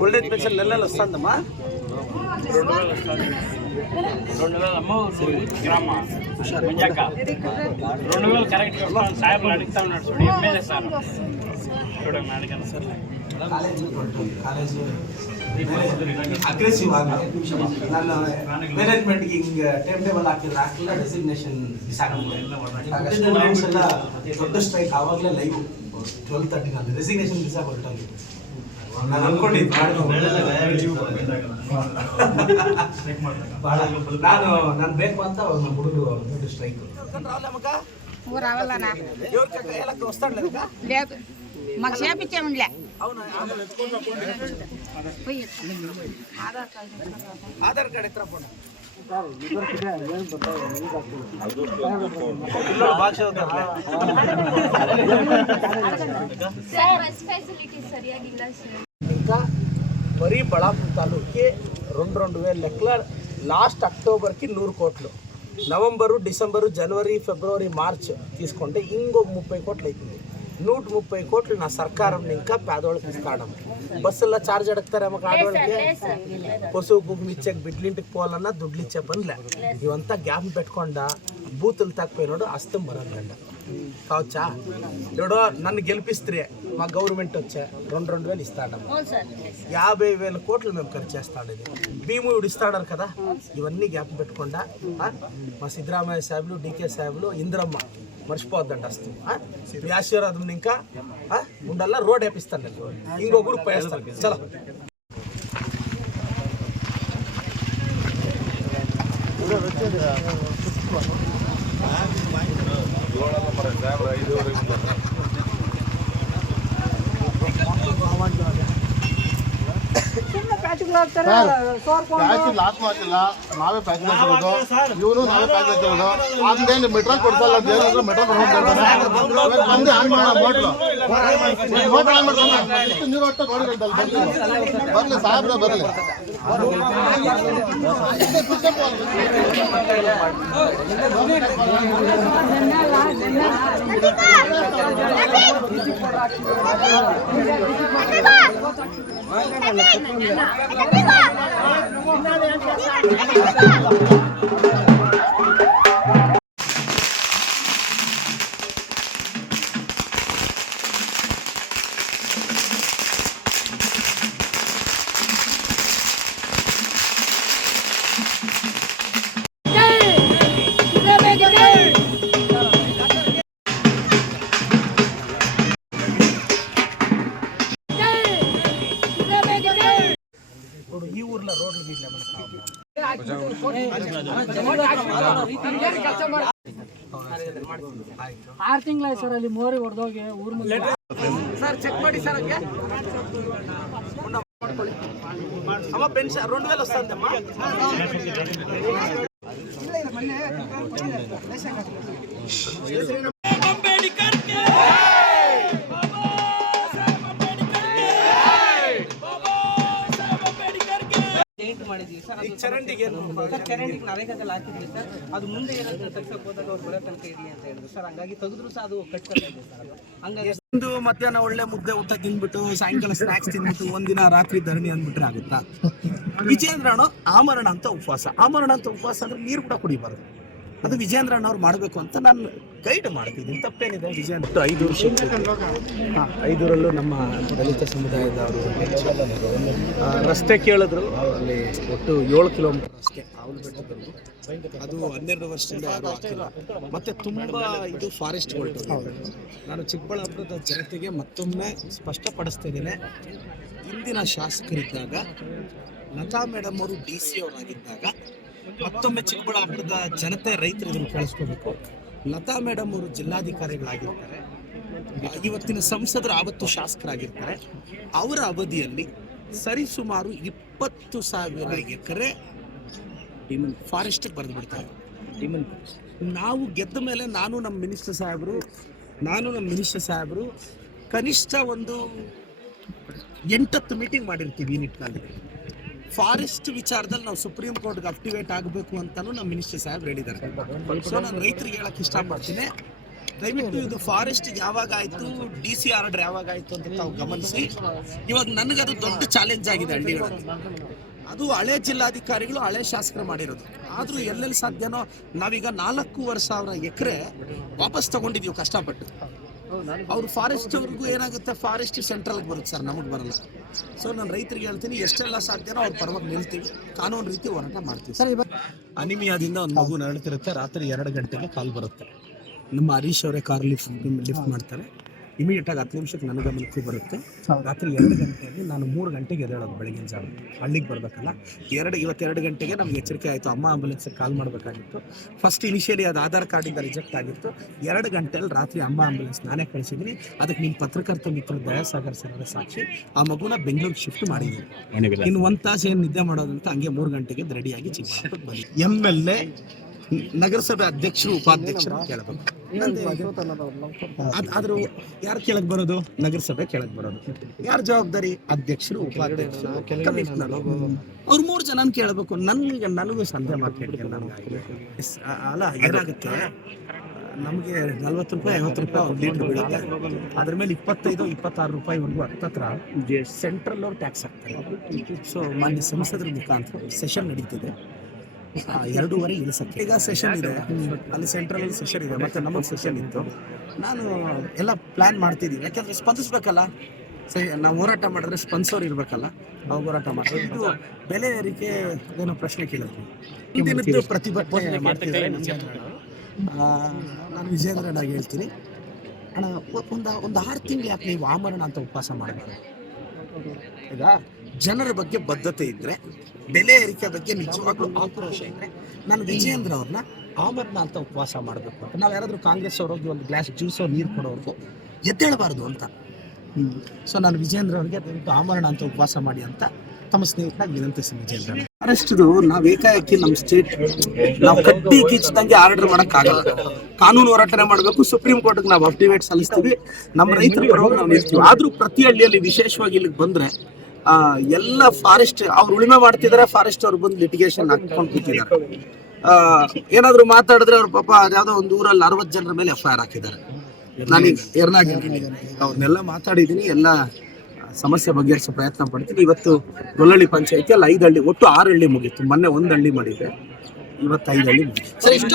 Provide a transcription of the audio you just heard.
Old age pension నెల నెల వస్తుందమ్మా రెండు వేల వస్తుంది రెండు వేల అమ్మ గ్రామ మంజాక రెండు వేలు కరెక్ట్ వస్తాను సాహెబ్లు అడుగుతా ఉన్నాడు చూడు ఎమ్మెల్యే సార్ చూడండి అడిగాను సార్ ಅಗ್ರೆಸಿವ್ ಆಗಿ ನನ್ನ ಮ್ಯಾನೇಜ್ಮೆಂಟ್ಗೆ ಹಿಂಗೆ ಟೈಮ್ ಟೇಬಲ್ ಹಾಕಿದ್ರೆ ಹಾಕಿಲ್ಲ ಡೆಸಿಗ್ನೇಷನ್ ಸ್ಟೂಡೆಂಟ್ಸ್ ಎಲ್ಲ ದೊಡ್ಡ ಸ್ಟ್ರೈಕ್ ಆವಾಗಲೇ ಲೈವ್ ಟ್ವೆಲ್ ತರ್ಟಿ ನಾನು ರೆಸಿಗ್ನೇಷನ್ ದಿವಸ ಹೊರಟೋಗಿ ನಾನು ಅನ್ಕೊಂಡಿದ್ದು ಭಾಳ ನಾನು ನಾನು ಬೇಕು ಅಂತ ನಮ್ಮ ಹುಡುಗರು ದೊಡ್ಡ ಸ್ಟ್ರೈಕ್ ఊరు రావాలనా ఎవరికి వస్తాడు లేదు మాకు చేపించాములే అవునా పోయి ಆಧಾರ್ ಕಾರ್ಡ್ ఇంకా మరీ బళాపూర్ తాలూకి రెండు రెండు వేల లెక్కల లాస్ట్ అక్టోబర్కి నూరు కోట్లు. నవంబరు డిసెంబరు జనవరి ఫిబ్రవరి మార్చ్ తీసుకుంటే ఇంకో ముప్పై కోట్లు అవుతుంది నూట ముప్పై కోట్లు నా సర్కారం ఇంకా పేదోళ్ళకి ఇస్తాడం. బస్సుల్లో చార్జ్ అడుగుతారేమో ఆడవాళ్ళకి? పశువు గుమ్మి ఇచ్చే బిడ్లింటికి పోవాలన్నా దుడ్లు ఇచ్చే పనిలే. ఇవంతా గ్యాప్ పెట్టుకుండా బూతులు తక్కువైనడు అస్తం బరంగండ కావచ్చా? ఎవడో నన్ను గెలిపిస్తే మా గవర్నమెంట్ వచ్చే రెండు రెండు వేలు ఇస్తాడు యాభై వేల కోట్లు మేము ఖర్చు చేస్తాడు ఇది. భీము ఇవిడు ఇస్తాడారు కదా? ఇవన్నీ గ్యాప్ పెట్టకుండా మా సిద్ధరామయ్య సాహెబ్లు డీకే సాహెబ్లు ఇంద్రమ్మ. మర్చిపోవద్దండి అస్తు మీ ఆశీర్వాదం ఇంకా ఉండల్లా రోడ్ వేపిస్తాను ఇంకో గ్రూప్ వేస్తాను చలో. వచ్చేది ಪ್ಯಾಚ್ ಲಾಕ್ ಮಾಡಿಲ್ಲ ನಾವೇ ಪ್ಯಾಕ್ ಮಾಡ್ತಿರೋದು ಇವನು ನಾವೇ ಪ್ಯಾಚ್ ಮಾಡ್ತಿರೋದು ಅದೇನು ಮೆಟ್ರೋಲ್ ಕೊಡ್ಸಲ್ಲ ಅಂತ ಹೇಳಿದ್ರೆ ಮೆಟ್ರೋಲ್ ಕೊಡ್ಕೊಂಡು ಬಂದು ಆನ್ ಮಾಡೋಣ ಮೋಟ್ರು ಮೋಟ್ರ್ ಆನ್ ಮಾಡ್ಕೊಂಡು ಇಷ್ಟು ನೀರು ಒಟ್ಟು ನೋಡಿರಂತಲ್ಲ ಬರ್ಲಿ. ಬರ್ಲಿ ಸಾಹೇಬ್ರೆ ಬರ್ಲಿ. வாங்க ಆರು ತಿಂಗಳಾಯ್ತು ಸರ್ ಅಲ್ಲಿ ಮೋರಿ ಹೊಡೆದೋಗಿ ಊರ್ ಮುಂದೆ ಸರ್ ಚೆಕ್ ಮಾಡಿ ಸರ್ ಹಂಗೆ ಉಂಡ ಮಾಡ್ಕೊಳ್ಳಿ ಅಮ್ಮ ಪೆನ್ಷನ್ రెండు వేలు వస్తుందమ్మా ಜೈಂಟ್ ಚರಂಡಿಗೆ ಚರಂಡಿಗೆ ನರೇಗಾದಲ್ಲಿ ಹಾಕಿದ್ವಿ ಸರ್. ಅದು ಮುಂದೆ ಏನಾದ್ರು ಕೆಲಸಕ್ಕೆ ಹೋದಾಗ ಅವ್ರು ಬರೋ ತನಕ ಇರಲಿ ಅಂತ ಹೇಳಿದ್ರು ಸರ್. ಹಂಗಾಗಿ ತೆಗೆದ್ರು ಸಹ ಅದು ಕಟ್ಕೊಂಡು ಇದೆ ಸರ್ ಅದು. ಹಂಗಾಗಿ ಒಂದು ಮಧ್ಯಾಹ್ನ ಒಳ್ಳೆ ಮುದ್ದೆ ಊಟ ತಿನ್ಬಿಟ್ಟು ಸಾಯಂಕಾಲ ಸ್ನಾಕ್ಸ್ ತಿಂದ್ಬಿಟ್ಟು ಒಂದಿನ ರಾತ್ರಿ ಧರಣಿ ಅಂದ್ಬಿಟ್ರೆ ಆಗುತ್ತಾ? ವಿಜೇಂದ್ರಣ್ಣ ಆಮರಣ ಅಂತ ಉಪವಾಸ. ಆಮರಣ ಅಂತ ಉಪವಾಸ ಅಂದ್ರೆ ನೀರು ಕೂಡ ಕುಡಿಬಾರ್ದು. ಅದು ವಿಜೇಂದ್ರಣ್ಣ ಅವ್ರು ಮಾಡಬೇಕು ಅಂತ ನಾನು ಗೈಡ್ ಮಾಡ್ತಿದ್ದೀನಿ. ತಪ್ಪೇನಿದೆ? ವಿಜೇಂದ್ರ. ಐದು ಹಾಂ, ಐದೂರಲ್ಲೂ ನಮ್ಮ ದಲಿತ ಸಮುದಾಯದವರು ಅವರು ರಸ್ತೆ ಕೇಳಿದ್ರು. ಅಲ್ಲಿ ಒಟ್ಟು ಏಳು ಕಿಲೋಮೀಟರ್ ರಸ್ತೆ ಅವಳು ಬೆಟ್ಟದಲ್ಲಿ ಅದು ಹನ್ನೆರಡು ವರ್ಷದಿಂದ ಯಾರು ಹಾಕಿಲ್ಲ. ಮತ್ತೆ ತುಂಬಾ ಇದು ಫಾರೆಸ್ಟ್ ನಾನು ಚಿಕ್ಕಬಳ್ಳಾಪುರದ ಜನತೆಗೆ ಮತ್ತೊಮ್ಮೆ ಸ್ಪಷ್ಟಪಡಿಸ್ತಾ ಇದ್ದೇನೆ ಇಂದಿನ ಶಾಸಕರಿದ್ದಾಗ ಲತಾ ಮೇಡಮ್ ಅವರು ಡಿ ಸಿ ಅವರಾಗಿದ್ದಾಗ ಮತ್ತೊಮ್ಮೆ ಚಿಕ್ಕಬಳ್ಳಾಪುರದ ಜನತೆ ರೈತರು ಇದನ್ನು ಕೇಳಿಸ್ಕೋಬೇಕು. ಲತಾ ಮೇಡಮ್ ಅವರು ಜಿಲ್ಲಾಧಿಕಾರಿಗಳಾಗಿರ್ತಾರೆ. ಇವತ್ತಿನ ಸಂಸದರು ಆವತ್ತು ಶಾಸಕರಾಗಿರ್ತಾರೆ. ಅವರ ಅವಧಿಯಲ್ಲಿ ಸರಿಸುಮಾರು ಇಪ್ಪತ್ತು ಸಾವಿರ ಎಕರೆ ಫಾರೆಸ್ಟ್ ಬರೆದು ಬಿಡ್ತಾರೆ ನಾವು ಗೆದ್ದ ಮೇಲೆ ನಾನು ನಮ್ಮ ಮಿನಿಸ್ಟರ್ ಸಾಹೇಬರು, ನಾನು ನಮ್ಮ ಮಿನಿಸ್ಟರ್ ಸಾಹೇಬರು ಕನಿಷ್ಠ ಒಂದು ಎಂಟತ್ತು ಮೀಟಿಂಗ್ ಮಾಡಿರ್ತೀವಿ ಈ ನಿಟ್ಟಿನಲ್ಲಿ. ಫಾರೆಸ್ಟ್ ವಿಚಾರದಲ್ಲಿ ನಾವು ಸುಪ್ರೀಂ ಕೋರ್ಟ್ಗೆ ಆಕ್ಟಿವೇಟ್ ಆಗಬೇಕು ಅಂತಲೂ ನಮ್ಮ ಮಿನಿಸ್ಟರ್ ಸಾಹೇಬ್ ಹೇಳಿದ್ದಾರೆ. ಸೊ ನಾನು ರೈತರಿಗೆ ಹೇಳಕ್ ಇಷ್ಟಪಡ್ತೀನಿ. ದಯವಿಟ್ಟು ಇದು ಫಾರೆಸ್ಟ್ ಯಾವಾಗ ಆಯ್ತು, ಡಿ ಸಿ ಆರ್ಡರ್ ಯಾವಾಗ ಆಯ್ತು ಅಂತ ನಾವು ಗಮನಿಸಿ. ಇವಾಗ ನನಗದು ದೊಡ್ಡ ಚಾಲೆಂಜ್ ಆಗಿದೆ ಹಳ್ಳಿಗಳಲ್ಲಿ. ಅದು ಹಳೆ ಜಿಲ್ಲಾಧಿಕಾರಿಗಳು ಹಳೆ ಶಾಸಕರು ಮಾಡಿರೋದು. ಆದರೂ ಎಲ್ಲೆಲ್ಲಿ ಸಾಧ್ಯನೋ ನಾವೀಗ ನಾಲ್ಕೂವರೆ ಸಾವಿರ ಎಕರೆ ವಾಪಸ್ ತಗೊಂಡಿದ್ದೀವಿ ಕಷ್ಟಪಟ್ಟು. ಅವ್ರು ಫಾರೆಸ್ಟ್ ಅವ್ರಿಗೂ ಏನಾಗುತ್ತೆ? ಫಾರೆಸ್ಟ್ ಸೆಂಟ್ರಲ್ ಬರುತ್ತೆ ಸರ್, ನಮಗೆ ಬರಲ್ಲ. ಸೊ ನಾನು ರೈತರಿಗೆ ಹೇಳ್ತೀನಿ ಎಷ್ಟೆಲ್ಲ ಸಾಧ್ಯನೋ ಅವ್ರ ಪರವಾಗಿ ನಿಲ್ತೀವಿ. ಕಾನೂನು ರೀತಿ ಹೋರಾಟ ಮಾಡ್ತೀವಿ. ಸರ್ ಇವಾಗ ಅನಿಮಿಯಾದಿಂದ ಒಂದು ಮಗು ನರಳುತ್ತಿರುತ್ತೆ ರಾತ್ರಿ ಎರಡು ಗಂಟೆಗೆ ಕಾಲ್ ಬರುತ್ತೆ. ನಮ್ಮ ಹರೀಶ್ ಅವರೇ ಕಾರ್ ಲಿಫ್ಟ್ ಲಿಫ್ಟ್ ಮಾಡ್ತಾರೆ. ಇಮಿಡಿಯೇಟ್ ಆಗಿ ಹತ್ತು ನಿಮಿಷಕ್ಕೆ ನನ್ನ ಗಮನಕ್ಕೆ ಬರುತ್ತೆ. ರಾತ್ರಿ ಎರಡು ಗಂಟೆಗೆ ನಾನು ಮೂರು ಗಂಟೆಗೆ ಎದ್ದೇಳೋದು ಬೆಳಗಿನ ಜಾವ. ಹಳ್ಳಿಗೆ ಬರಬೇಕಲ್ಲ ಎರಡು ಇವತ್ತೆರಡು ಗಂಟೆಗೆ ನಮ್ಗೆ ಎಚ್ಚರಿಕೆ ಆಯಿತು. ಅಮ್ಮ ಆಂಬುಲೆನ್ಸ್ಗೆ ಕಾಲ್ ಮಾಡಬೇಕಾಗಿತ್ತು. ಫಸ್ಟ್ ಇನಿಷಿಯಲಿ ಅದು ಆಧಾರ್ ಕಾರ್ಡಿಂದ ರಿಜೆಕ್ಟ್ ಆಗಿತ್ತು. ಎರಡು ಗಂಟೆಯಲ್ಲಿ ರಾತ್ರಿ ಅಮ್ಮ ಆಂಬುಲೆನ್ಸ್ ನಾನೇ ಕಳಿಸಿದ್ದೀನಿ. ಅದಕ್ಕೆ ನಿಮ್ಮ ಪತ್ರಕರ್ತ ಮಿತ್ರ ದಯಾಸಾಗರ್ ಸರ್ ಅವರ ಸಾಕ್ಷಿ. ಆ ಮಗುನ ಬೆಂಗಳೂರಿಗೆ ಶಿಫ್ಟ್ ಮಾಡಿದ್ದೀನಿ. ಇನ್ನು ಒಂದು ತಾಸು ಏನು ನಿದ್ದೆ ಮಾಡೋದಂತ ಹಂಗೆ ಮೂರು ಗಂಟೆಗೆ ರೆಡಿಯಾಗಿ ಚಿಕ್ಕಬಳ್ಳಾಪುರಕ್ಕೆ ಬಂದಿ ಎಂ ಎಲ್ ಎ ನಗರಸಭೆ ಅಧ್ಯಕ್ಷರು ಉಪಾಧ್ಯಕ್ಷರು ಕೇಳಬೇಕು. ಆದ್ರೂ ಯಾರು ಕೆಳಗ್ ಬರೋದು? ನಗರಸಭೆ ಕೆಳಗ್ ಬರೋದು. ಯಾರ ಜವಾಬ್ದಾರಿ? ಅಧ್ಯಕ್ಷರು ಉಪಾಧ್ಯಕ್ಷರು ಕಮಿಷನರ್. ಅವ್ರು ಮೂರು ಜನ ಕೇಳಬೇಕು. ನನ್ಗೆ ನನಗೂ ಸಂದೇಹ ಎಸ್- ಅಲ್ಲ ಏನಾಗುತ್ತೆ? ನಮಗೆ ನಲ್ವತ್ತು ರೂಪಾಯಿ ಐವತ್ತು ರೂಪಾಯಿ ಒಂದು ಲೀಟರ್ ಬೀಳುತ್ತೆ. ಅದ್ರ ಮೇಲೆ ಇಪ್ಪತ್ತೈದು ಇಪ್ಪತ್ತಾರು ರೂಪಾಯಿವರೆಗೂ ಹತ್ತತ್ರ ಸೆಂಟ್ರಲ್ ಅವ್ರು ಟ್ಯಾಕ್ಸ್ ಹಾಕ್ತಾರೆ. ಸೊ ಮಾನ್ಯ ಸಂಸದರ ಮುಖಾಂತರ ಸೆಷನ್ ನಡೀತಿದೆ. ಎರಡೂವರೆ ಇಳಿಸಕ್ಕೆ. ಈಗ ಸೆಷನ್ ಇದೆ. ಅಲ್ಲಿ ಸೆಂಟ್ರಲ್ ಸೆಷನ್ ಇದೆ. ಮತ್ತೆ ನಮಗೆ ಸೆಷನ್ ಇತ್ತು. ನಾನು ಎಲ್ಲ ಪ್ಲಾನ್ ಮಾಡ್ತಿದ್ದೀನಿ. ಯಾಕಂದ್ರೆ ಸ್ಪಂದಿಸ್ಬೇಕಲ್ಲ? ಸರಿ, ನಾವು ಹೋರಾಟ ಮಾಡಿದ್ರೆ ಸ್ಪಂದಿಸೋರು ಇರಬೇಕಲ್ಲ? ನಾವು ಹೋರಾಟ ಮಾಡಿದ್ರೆ ಇದು ಬೆಲೆ ಏರಿಕೆ ಏನೋ ಪ್ರಶ್ನೆ ಕೇಳಿದ್ವಿ. ಇಂದಿನದ್ದು ಪ್ರತಿಭಟನೆ ಮಾಡ್ತಿದ್ದಾರೆ ನಾನು ವಿಜೇಂದ್ರನಾಗಿ ಹೇಳ್ತೀನಿ. ಅಣ್ಣ ಒಂದು ಒಂದು ಆರು ತಿಂಗಳು ಯಾಕೆ ನೀವು ಆಮರಣ ಅಂತ ಉಪವಾಸ ಮಾಡಬಾರ್ದು ಈಗ ಜನರ ಬಗ್ಗೆ ಬದ್ಧತೆ ಇದ್ರೆ, ಬೆಲೆ ಏರಿಕೆ ಬಗ್ಗೆ ನಿಜವಾಗ್ಲೂ ಆಕ್ರೋಶ ಇದ್ರೆ, ನಾನು ವಿಜಯೇಂದ್ರ ಅವ್ರನ್ನ ಆಮರಣ ಅಂತ ಉಪವಾಸ ಮಾಡಬೇಕು ಅಂತ. ನಾವು ಯಾರಾದರೂ ಕಾಂಗ್ರೆಸ್ ಅವ್ರಿಗೆ ಒಂದು ಗ್ಲಾಸ್ ಜ್ಯೂಸೋ, ನೀರು ಕೊಡೋರ್ಗು ಎದ್ದೇಳಬಾರ್ದು ಅಂತ. ಸೊ ನಾನು ವಿಜಯೇಂದ್ರ ಅವ್ರಿಗೆ ಆಮರಣ ಅಂತ ಉಪವಾಸ ಮಾಡಿ ಅಂತ ತಮ್ಮ ಸ್ನೇಹಿತನಾಗಿ ಅರೆಸ್ಟ್ದು ನಾವು ಏಕಾಏಕಿ ನಮ್ಮ ಸ್ಟೇಟ್ ನಾವು ಕಟ್ಟಿ ಕಿಚ್ಚಿದಂಗೆ ಆರ್ಡರ್ ಆಗಲ್ಲ ಕಾನೂನು ಹೋರಾಟನೆ ಮಾಡಬೇಕು ಸುಪ್ರೀಂ ಕೋರ್ಟ್ಗೆ ನಾವು ಅಫಿಡೇವಿಟ್ ಸಲ್ಲಿಸ್ತೀವಿ. ನಮ್ಮ ರೈತರ ಪರವಾಗಿ ನಾವು ನಿಲ್ತೀವಿ. ಆದ್ರೂ ಪ್ರತಿ ಹಳ್ಳಿಯಲ್ಲಿ ವಿಶೇಷವಾಗಿ ಇಲ್ಲಿಗೆ ಬಂದ್ರೆ ಆ, ಎಲ್ಲ ಫಾರೆಸ್ಟ್ ಅವ್ರು ಉಳಿಮೆ ಮಾಡ್ತಿದಾರೆ ಫಾರೆಸ್ಟ್ ಅವ್ರು ಬಂದು ಲಿಟಿಗೇಷನ್ ಹಾಕೊಂಡು ಕೂತಿದ್ದಾರೆ ಆ, ಏನಾದ್ರು ಮಾತಾಡಿದ್ರೆ ಅವ್ರ ಪಾಪ ಅದ್ಯಾವುದೋ ಒಂದು ಊರಲ್ಲಿ ಅರವತ್ತು ಜನರ ಮೇಲೆ ಎಫ್ ಐ ಆರ್ ಹಾಕಿದ್ದಾರೆ. ನಾನೀಗ ಎರ್ನಾಗಿದ್ದೀನಿ ಅವ್ರನ್ನೆಲ್ಲ ಮಾತಾಡಿದ್ದೀನಿ ಎಲ್ಲ ಸಮಸ್ಯೆ ಬಗೆಹರಿಸೋ ಪ್ರಯತ್ನ ಪಡ್ತೀನಿ. ಇವತ್ತು ಗೊಲ್ಲಳ್ಳಿ ಪಂಚಾಯತಿಯಲ್ಲಿ ಐದು ಹಳ್ಳಿ, ಒಟ್ಟು ಆರು ಹಳ್ಳಿ ಮುಗೀತು. ಮೊನ್ನೆ ಒಂದು ಹಳ್ಳಿ ಮಾಡಿದೆ ಇವತ್ತು ಐದು ಹಳ್ಳಿ ಮುಗೀತು.